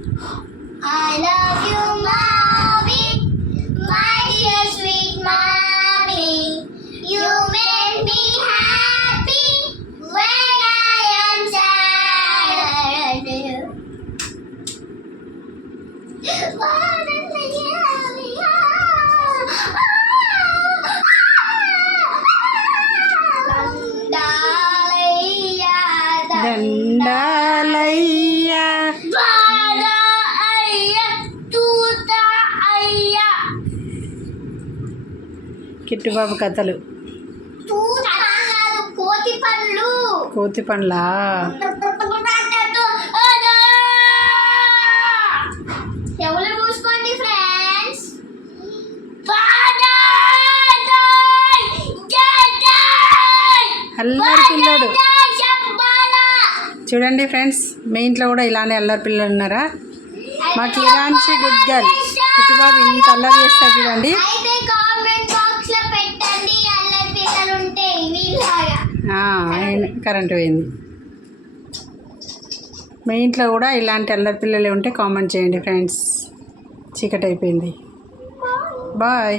I love you, mommy, my dear sweet mommy. You make me happy when I am sad. దండాలయ్యా కిట్టుబాబు కథలు. కోతి పండ్లా? ఎవరు పూసుకోండి friends. అల్లరి పిల్లోడు. చూడండి ఫ్రెండ్స్, మీ ఇంట్లో కూడా ఇలానే అల్లరి పిల్లలు ఉన్నారా? మా కిరాన్షి గుడ్ గర్ల్. కిట్టుబాబు ఇంత అల్లరి చేస్తారు చూడండి. కరెంటు పోయింది. మీ ఇంట్లో కూడా ఇలాంటి అల్లరి పిల్లలు ఉంటే కామెంట్ చేయండి ఫ్రెండ్స్. చీకటి అయిపోయింది. బాయ్.